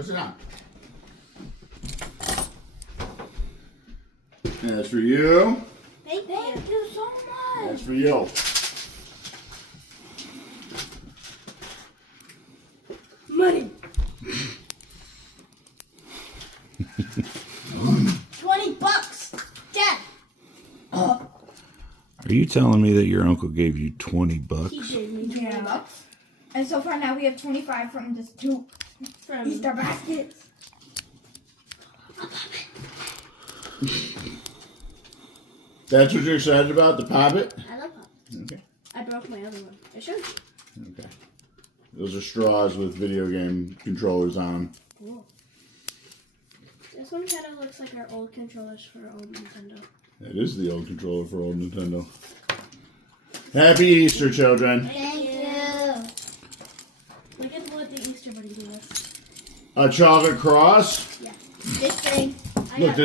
Go sit down. And that's for you. Thank you so much. That's for you. Money. $20. Dad. Are you telling me that your uncle gave you 20 bucks? He gave me $20. And so far now we have 25 from just 2 Easter baskets. That's what you're excited about, the poppet? I love pop. Okay. I broke my other one. I showed you. Okay. Those are straws with video game controllers on them. Cool. This one kind of looks like our old controllers for old Nintendo. That is the old controller for old Nintendo. Happy Easter, children. Thank you. Look at what the Easter Bunny gave us. A chocolate cross. Yeah. This thing. Look,